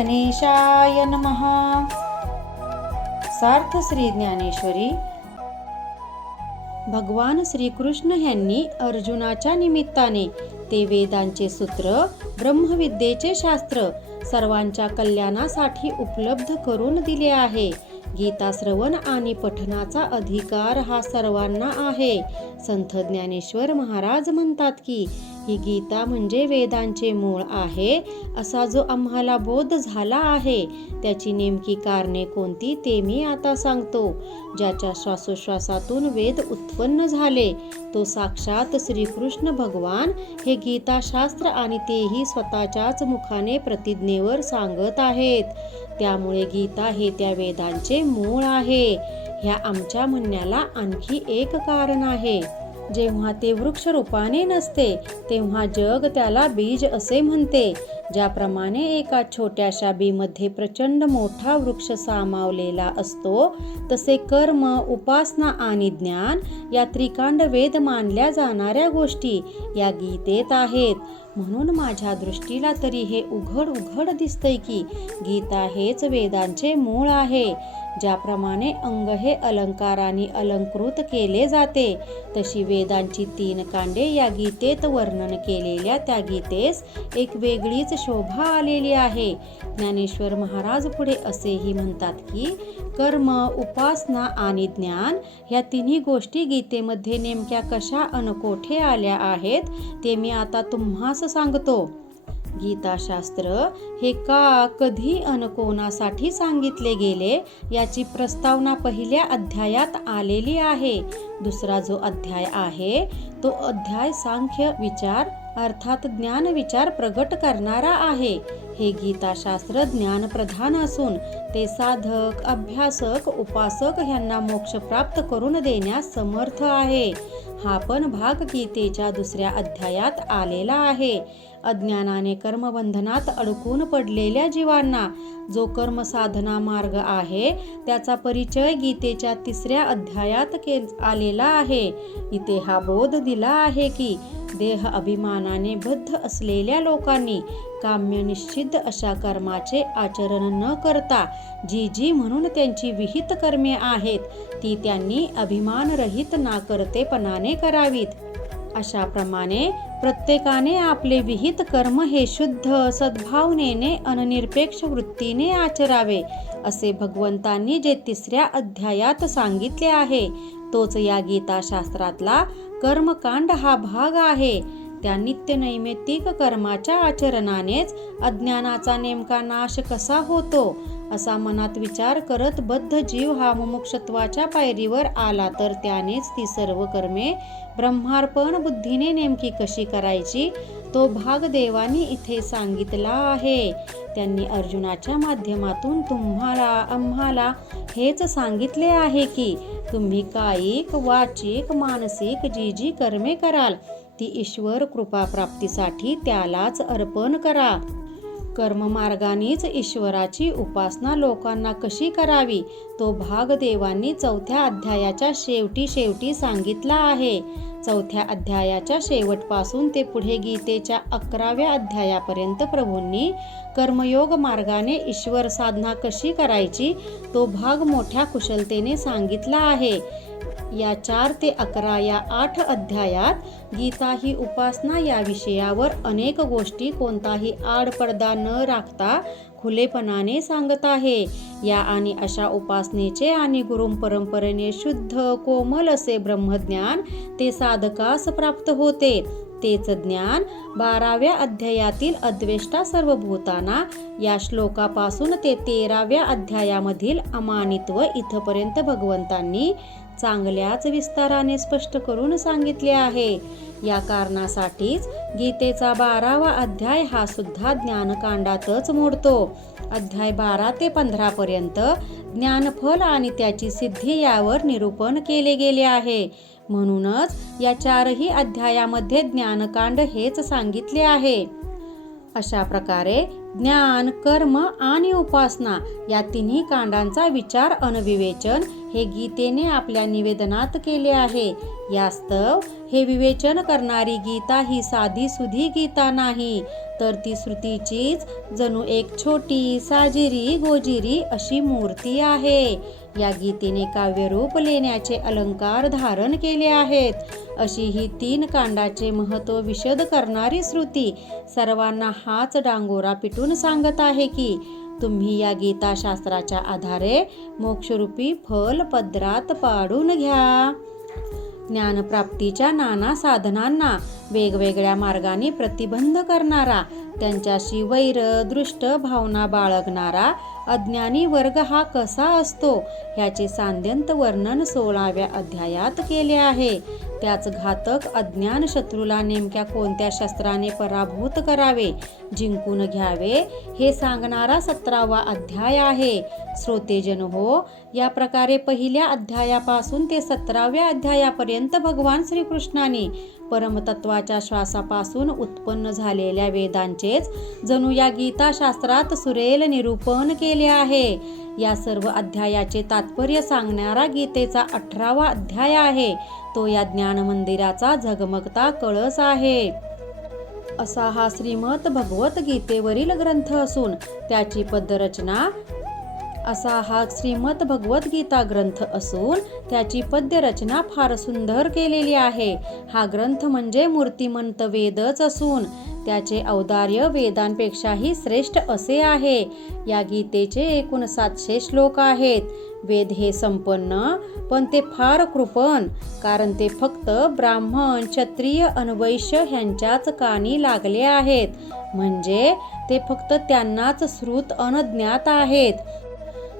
गणेशाय नमः। सार्थ श्री ज्ञानेश्वरी। भगवान श्रीकृष्ण यांनी अर्जुनाच्या निमित्ताने ते वेदांचे सूत्र, ब्रह्मविद्येचे शास्त्र सर्वांच्या कल्याणासाठी उपलब्ध करून दिले आहे। गीता श्रवण आणि पठणाचा अधिकार हा सर्वांना आहे। संत ज्ञानेश्वर महाराज म्हणतात की ही गीता म्हणजे वेदांचे मूळ आहे, असा जो आम्हाला बोध झाला आहे त्याची नेमकी कारणे कोणती ते मी आता सांगतो। ज्याच्या श्वासोश्वासातून वेद उत्पन्न झाले तो साक्षात श्रीकृष्ण भगवान हे गीताशास्त्र आणि तेही स्वतःच्याच मुखाने प्रतिज्ञेवर सांगत आहेत। त्यामुळे गीता हे त्या वेदांचे मूळ आहे। ह्या आमच्या म्हणण्याला आणखी एक कारण आहे। जेव्हा ते वृक्ष रूपाने नसते तेव्हा जग त्याला बीज असे म्हणते। ज्याप्रमाणे एका छोट्याशा बीमध्ये प्रचंड मोठा वृक्ष सामावलेला असतो, तसे कर्म, उपासना आणि ज्ञान या त्रिकांड वेद मानल्या जाणाऱ्या गोष्टी या गीतेत आहेत। म्हणून माझ्या दृष्टीला तरी हे उघड दिसतंय की गीता हेच वेदांचे मूळ आहे। ज्याप्रमाणे अंग हे अलंकाराने अलंकृत केले जाते, तशी वेदांची 3 कांडे या गीतेत वर्णन केलेल्या त्या गीतेस एक वेगळीच शोभा आलेली आहे। ज्ञानेश्वर महाराज पुढे असेही म्हणतात की कर्म, उपासना आणि ज्ञान ह्या तिन्ही गोष्टी गीतेमध्ये नेमक्या कशा अन कोठे आल्या आहेत ते मी आता तुम्हास सांगतो। गीताशास्त्र हे का, कधी अन कोणासाठी सांगितले गेले याची प्रस्तावना पहिल्या अध्यायात आलेली आहे। दुसरा जो अध्याय आहे तो अध्याय सांख्य विचार अर्थात ज्ञान विचार प्रगट करणारा आहे। हे गीताशास्त्र ज्ञानप्रधान असून ते साधक, अभ्यासक, उपासक यांना मोक्ष प्राप्त करून देण्यास समर्थ आहे। हा पण भाग गीतेच्या दुसऱ्या अध्यायात आलेला आहे। अज्ञानाने कर्मबंधनात अडकून पडलेल्या जीवांना जो कर्म साधना मार्ग आहे त्याचा परिचय गीतेच्या 3ऱ्या अध्यायात आलेला आहे। इथे हा बोध दिला आहे की देह अभिमानाने बद्ध असलेल्या लोकांनी काम्य निश्चित अशा कर्माचे आचरण न करता जी म्हणून त्यांची विहित कर्मे आहेत ती त्यांनी अभिमानरहित नाकर्तेपणाने करावीत। अशाप्रमाणे प्रत्येकाने आपले विहित कर्म हे शुद्ध सद्भावनेने अनिरपेक्ष वृत्तीने आचरावे असे भगवंतांनी जे 3ऱ्या अध्यायात सांगितले आहे तोच या गीताशास्त्रातला कर्मकांड हा भाग आहे। त्या नित्य नैमित्तिक कर्माच्या आचरणानेच अज्ञानाचा नेमका नाश कसा होतो असा मनात विचार करत बद्ध जीव हा मुमुक्षत्वाच्या पायरीवर आला तर त्यानेच ती सर्व कर्मे ब्रह्मार्पण बुद्धीने नेमकी कशी करायची तो भाग देवानी इथे सांगितला आहे। त्यांनी अर्जुनाच्या माध्यमातून आम्हाला हेच सांगितले आहे की तुम्ही कायिक, वाचिक, मानसिक जी कर्मे कराल ती ईश्वर कृपा प्राप्तीसाठी त्यालाच अर्पण करा। कर्ममार्गानेच ईश्वराची उपासना लोकांना कशी करावी तो भाग देवांनी 4थ्या अध्यायाच्या शेवटी सांगितला आहे। 4थ्या अध्यायाच्या शेवटपासून ते पुढे गीतेच्या 11व्या अध्यायापर्यंत प्रभूंनी कर्मयोग मार्गाने ईश्वर साधना कशी करायची तो भाग मोठ्या कुशलतेने सांगितला आहे। या 4 ते 11 या 8 अध्यायात गीता ही उपासना या विषयावर अनेक गोष्टी कोणताही आडपडदा न राखता खुलेपणाने सांगत आहे। या आणि अशा उपासनेचे आणि गुरु परंपरेने शुद्ध कोमल असे ब्रह्मज्ञान ते साधकास प्राप्त होते। तेच ज्ञान 12व्या अध्यायातील अद्वेष्टा सर्व भूताना या श्लोकापासून ते 13व्या अध्यायामधील अमानित्व इथपर्यंत भगवंतांनी चांगल्याच विस्ताराने स्पष्ट करून सांगितले आहे। या कारणासाठीच गीतेचा 12वा अध्याय हा सुद्धा ज्ञानकांडातच मोडतो। अध्याय 12 ते 15 पर्यंत ज्ञानफल आणि त्याची सिद्धी यावर निरूपण केले गेले आहे। म्हणूनच या 4ही अध्यायामध्ये ज्ञानकांड हेच सांगितले आहे। अशा प्रकारे ज्ञान, कर्म आणि उपासना या तिन्ही कांडांचा विचार अन विवेचन हे गीतेने आपल्या निवेदनात केले आहे. यास्तव हे विवेचन करणारी गीता ही साधी सुधी गीता नाही, तर ती श्रुतीचीच जणू एक छोटी साजिरी गोजिरी अशी मूर्ती आहे. या गीतेने काव्यरूप लेण्याचे अलंकार धारण केले आहेत. अशी ही 3 कांडाचे महत्त्व विशद करणारी श्रुती सर्वांना हाच डांगोरा पिटून सांगत आहे की तुम्ही या गीताशास्त्राच्या आधारे मोक्षरूपी फल पदरात पाडून घ्या. ज्ञानप्राप्तीच्या नाना साधनांना वेगवेगळ्या मार्गाने प्रतिबंध करणारा, त्यांच्याशी वैर दृष्ट भावना बाळगणारा अज्ञानी वर्ग हा कसा असतो ह्याचे सांद्यंत वर्णन 16व्या अध्यायात केले आहे. त्याच घातक अज्ञान शत्रूला नेमक्या कोणत्या शस्त्राने पराभूत करावे, जिंकून घ्यावे हे सांगणारा 17वा अध्याय आहे. श्रोतेजन हो, या प्रकारे पहिल्या अध्यायापासून ते 17व्या अध्यायापर्यंत भगवान श्रीकृष्णाने परमतत्वाच्या श्वासापासून उत्पन्न झालेल्या वेदांचेच जणू या गीताशास्त्रात सुरेल निरूपण केले आहे. या सर्व अध्यायाचे तात्पर्य सांगणारा गीतेचा 18वा अध्याय आहे. तो या ज्ञान मंदिराचा झगमगता कळस आहे. असा हा श्रीमद भगवत गीतेवरील ग्रंथ असून त्याची पद्यरचना पद्यरचना फार सुंदर केलेली आहे. हा ग्रंथ म्हणजे मूर्तिमंत वेदच असून त्याचे औदार्य वेदांपेक्षाही श्रेष्ठ असे आहे. या गीतेचे एकूण 700 श्लोक आहेत. वेद हे संपन्न, पण ते फार कृपण, कारण ते फक्त ब्राह्मण, क्षत्रिय अन वैश्य ह्यांच्याच कानी लागले आहेत. म्हणजे ते फक्त त्यांनाच श्रुत अन ज्ञात आहेत.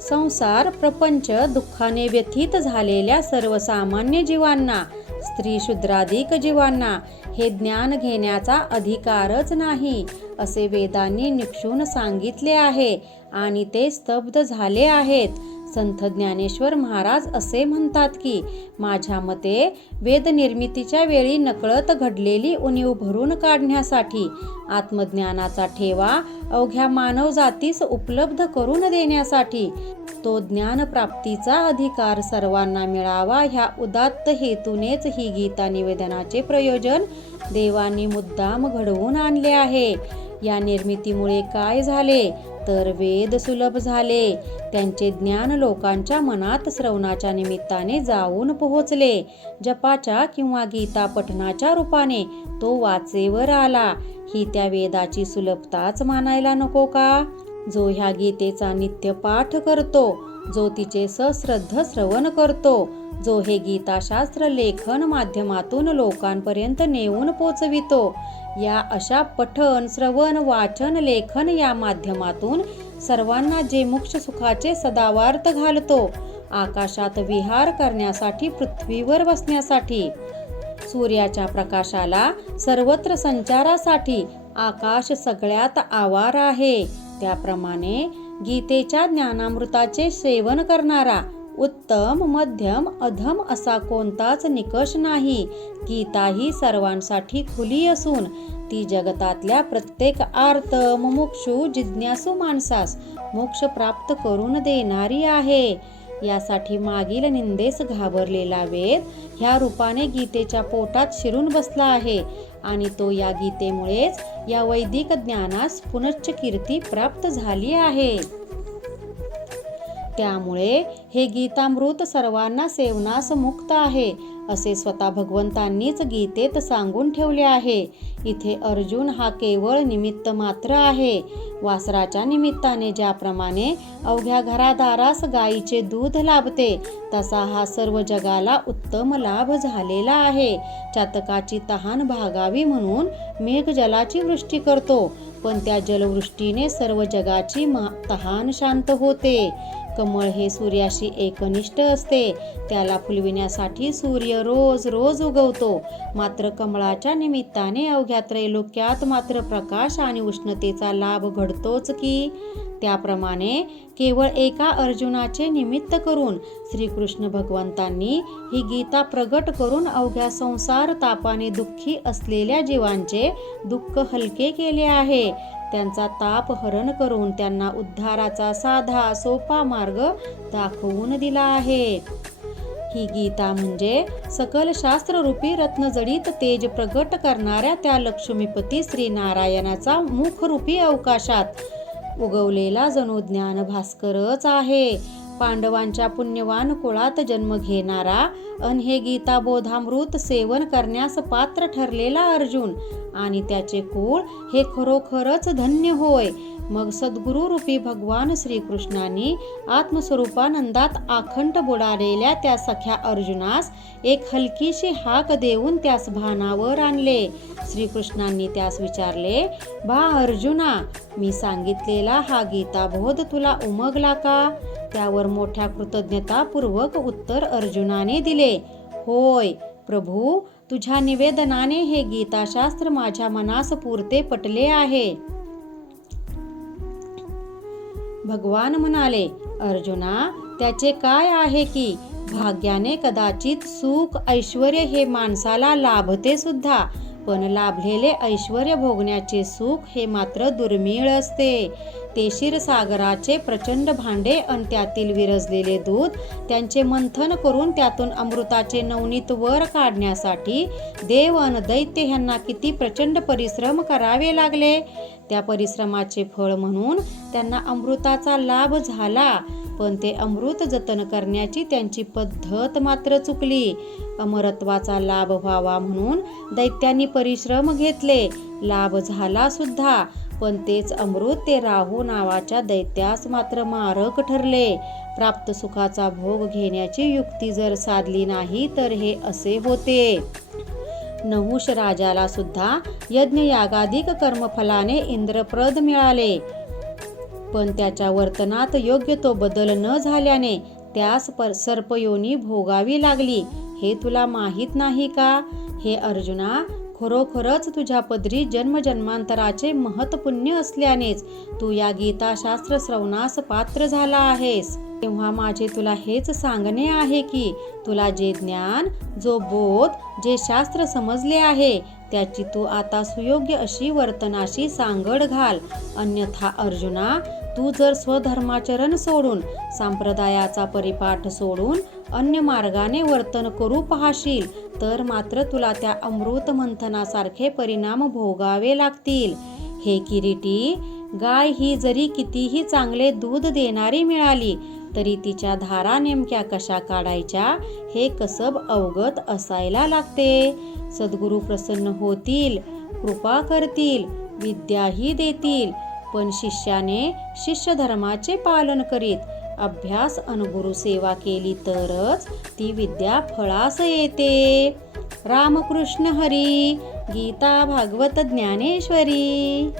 संसार प्रपंच दुःखाने व्यथित झालेल्या सर्वसामान्य जीवांना, स्त्री शूद्राधिक जीवांना हे ज्ञान घेण्याचा अधिकारच नाही असे वेदांनी निक्षून सांगितले आहे आणि ते स्तब्ध झाले आहेत. संत ज्ञानेश्वर महाराज असे म्हणतात की माझ्या मते वेद निर्मितीच्या वेळी नकळत घडलेली उणीव भरून काढण्यासाठी, आत्मज्ञानाचा ठेवा अवघ्या मानवजातीस उपलब्ध करून देण्यासाठी, तो ज्ञानप्राप्तीचा अधिकार सर्वांना मिळावा ह्या उदात्त हेतूनेच ही गीता निवेदनाचे प्रयोजन देवांनी मुद्दाम घडवून आणले आहे. या निर्मितीमुळे काय झाले तर वेद सुलभ झाले. त्यांचे ज्ञान लोकांच्या मनात श्रवणाच्या निमित्ताने जाऊन पोहोचले. जपाच्या किंवा गीता पठणाच्या रूपाने तो वाचेवर आला. ही त्या वेदाची सुलभताच मानायला नको का? जो ह्या गीतेचा नित्य पाठ करतो, जो तिचे सश्रद्ध श्रवण करतो, जो हे गीताशास्त्र लेखन माध्यमातून लोकांपर्यंत नेऊन पोचवितो, या अशा पठण श्रवण वाचन लेखन या माध्यमातून सर्वांना जे मोक्ष सुखाचे सदावार्थ घालतो, आकाशात विहार करण्यासाठी, पृथ्वीवर बसण्यासाठी, सूर्याच्या प्रकाशाला सर्वत्र संचारासाठी आकाश सगळ्यात आवार आहे, त्याप्रमाणे गीतेच्या ज्ञानामृताचे सेवन करणारा उत्तम मध्यम अधम असा कोणताच निकष नाही. गीता ही सर्वांसाठी खुली असून ती जगतातल्या प्रत्येक आर्त मुमुक्षु जिज्ञासू माणसास मोक्ष प्राप्त करून देणारी आहे. यासाठी मागील निंदेस घाबरलेला वेद ह्या रूपाने गीतेच्या पोटात शिरून बसला आहे आणि तो या गीतेमुळेच या वैदिक ज्ञानास पुनश्च कीर्ती प्राप्त झाली आहे. त्यामुळे हे गीतामृत सर्वांना सेवनास मुक्त आहे असे स्वतः भगवंतांनीच गीतेत सांगून ठेवले आहे. इथे अर्जुन हा केवळ निमित्त मात्र आहे. वासराच्या निमित्ताने ज्याप्रमाणे अवघ्या घरादारास गायीचे दूध लाभते, तसा हा सर्व जगाला उत्तम लाभ झालेला आहे. चातकाची तहान भागावी म्हणून मेघजलाची वृष्टी करतो, पण त्या जलवृष्टीने सर्व जगाची तहान शांत होते. कमळ हे सूर्याशी एकनिष्ठ असते. त्याला फुलविण्यासाठी सूर्य रोज रोज उगवतो. मात्र कमळाच्या निमित्ताने अवघ्या त्रैलोक्यात मात्र प्रकाश आणि उष्णतेचा लाभ घडतोच की. त्याप्रमाणे केवळ एका अर्जुनाचे निमित्त करून श्रीकृष्ण भगवंतांनी ही गीता प्रगट करून अवघ्या संसार तापाने दुःखी असलेल्या जीवांचे दुःख हलके केले आहे. त्यांचा ताप हरण करून त्यांना उद्धाराचा साधा सोपा मार्ग दाखवून दिला आहे. ही गीता म्हणजे सकल शास्त्ररूपी रत्नजडित तेज प्रगट करणाऱ्या त्या लक्ष्मीपती श्री नारायणाचा मुखरूपी अवकाशात उगवलेला जणू ज्ञान भास्करच आहे. पांडवांच्या पुण्यवान कुळात जन्म घेणारा अन हे गीताबोधामृत सेवन करण्यास पात्र ठरलेला अर्जुन आणि त्याचे कुळ हे खरोखरच धन्य होय. मग सद्गुरू रूपी भगवान श्रीकृष्णांनी आत्मस्वरूपानंदात आखंड बुडालेल्या त्या सख्या अर्जुनास एक हलकीशी हाक देऊन त्यास भानावर आणले. श्रीकृष्णांनी त्यास विचारले, बा अर्जुना, मी सांगितलेला हा गीताबोध तुला उमगला का? त्यावर मोठ्या कृतज्ञतापूर्वक उत्तर अर्जुनाने दिले, होय प्रभू, तुझ्या निवेदनाने हे गीताशास्त्र माझ्या मनास पुरते पटले आहे. भगवान म्हणाले, अर्जुना, त्याचे काय आहे की भाग्याने कदाचित सुख ऐश्वर्य हे माणसाला लाभते सुद्धा, पण लाभलेले ऐश्वर्य भोगण्याचे सुख हे मात्र दुर्मिळ असते. ते क्षीरसागराचे प्रचंड भांडे अन त्यातील विरजलेले दूध त्यांचे मंथन करून त्यातून अमृताचे नवनीत वर काढण्यासाठी देव अन दैत्य ह्यांना किती प्रचंड परिश्रम करावे लागले. त्या परिश्रमाचे फळ म्हणून त्यांना अमृताचा लाभ झाला, पण ते अमृत जतन करण्याची त्यांची पद्धत मात्र चुकली. अमरत्वाचा लाभ व्हावा म्हणून दैत्यांनी परिश्रम घेतले, लाभ झाला सुद्धा, पण तेच अमृत ते राहू नावाच्या दैत्यास मात्र मारक ठरले. प्राप्त सुखाचा भोग घेण्याची युक्ती जर साधली नाही तर हे असे होते. नहुष राजाला सुद्धा यज्ञयागादिक कर्मफलाने इंद्रप्रद मिळाले, पण त्याच्या वर्तनात योग्य तो बदल न झाल्याने त्यास सर्पयोनी भोगावी लागली. हे तुला माहीत नाही का? हे अर्जुना, खरोखरच तुझ्या पदरी जन्मजन्मांतराचे महत्पुण्य असल्यानेच तू या गीताशास्त्र श्रवणास पात्र झाला आहेस. तेव्हा माझे तुला हेच सांगणे आहे की तुला जे ज्ञान, जो बोध, जे शास्त्र समजले आहे त्याची तू आता सुयोग्य अशी वर्तनाशी सांगड घाल. अन्यथा अर्जुना, तू जर स्वधर्माचरण सोडून, संप्रदायाचा परिपाठ सोडून अन्य मार्गाने वर्तन करू पाहशील तर मात्र तुला त्या अमृत मंथनासारखे परिणाम भोगावे लागतील. हे किरीटी, गाय ही जरी कितीही चांगले दूध देणारी मिळाली तरी तिच्या धारा नेमक्या कशा काढायच्या हे कसब अवगत असायला लागते. सद्गुरू प्रसन्न होतील, कृपा करतील, विद्याही देतील, पण शिष्याने शिष्य धर्माचे पालन करीत अभ्यास अन गुरुसेवा केली तरच ती विद्या फळास येते. रामकृष्ण हरी. गीता भागवत ज्ञानेश्वरी.